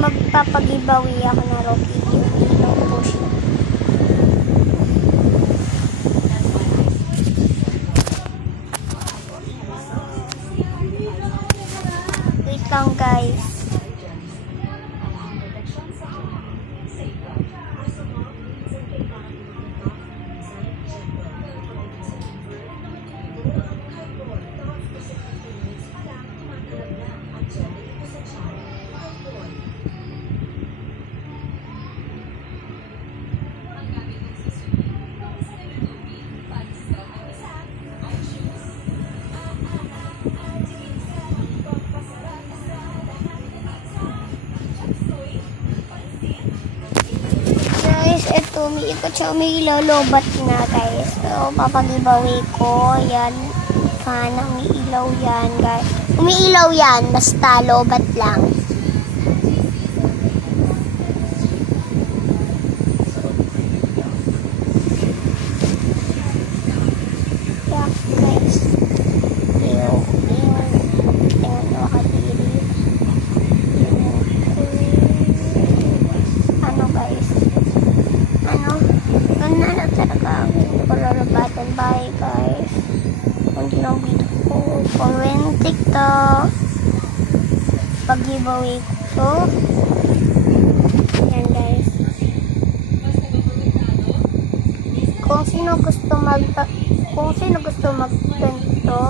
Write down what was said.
magpapagibawi ako na Rocky yung push. Wait lang guys. Ito, umiikot siya, umiilaw-lobat na guys. So, papagibawi ko. Yan. Sana umiilaw yan guys. Umiilaw yan. Basta lobat lang. Yeah guys. Tingnan mo kadiri. Ano guys? Ano na talaga hindi ko lalabatan. Bye guys. Kung di lang video ko, comment TikTok pag-giveaway ko. Yan guys. Kung sino gusto mag-ganito